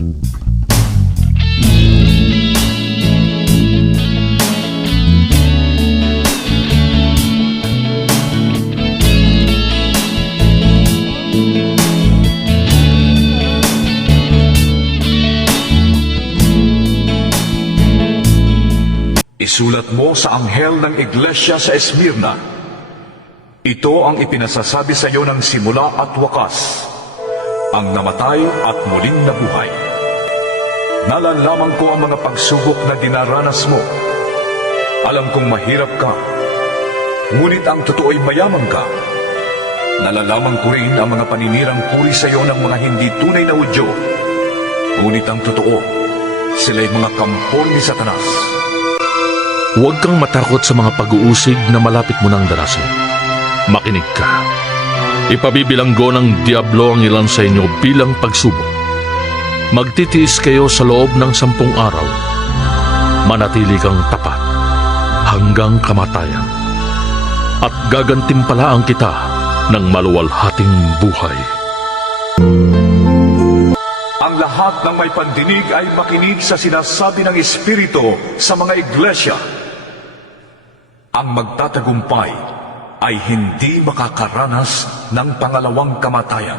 Isulat mo sa anghel ng iglesia sa Esmirna. Ito ang ipinasasabi sa iyo ng simula at wakas, ang namatay at muling nabuhay. Nalalaman ko ang mga pagsubok na dinaranas mo. Alam kong mahirap ka, ngunit ang totoo'y mayaman ka. Nalalaman ko rin ang mga paninirang puri sa iyo ng mga hindi tunay na udyo. Ngunit ang totoo, sila'y mga kampon ni Satanas. Huwag kang matakot sa mga pag-uusig na malapit mo nang darasin. Makinig ka. Ipabibilanggo ng Diablo ang ilan sa inyo bilang pagsubok. Magtitiis kayo sa loob ng sampung araw. Manatili kang tapat hanggang kamatayan. At gagantimpalaan kita ng maluwalhating buhay. Ang lahat ng may pandinig ay makinig sa sinasabi ng Espiritu sa mga iglesia. Ang magtatagumpay ay hindi makakaranas ng pangalawang kamatayan.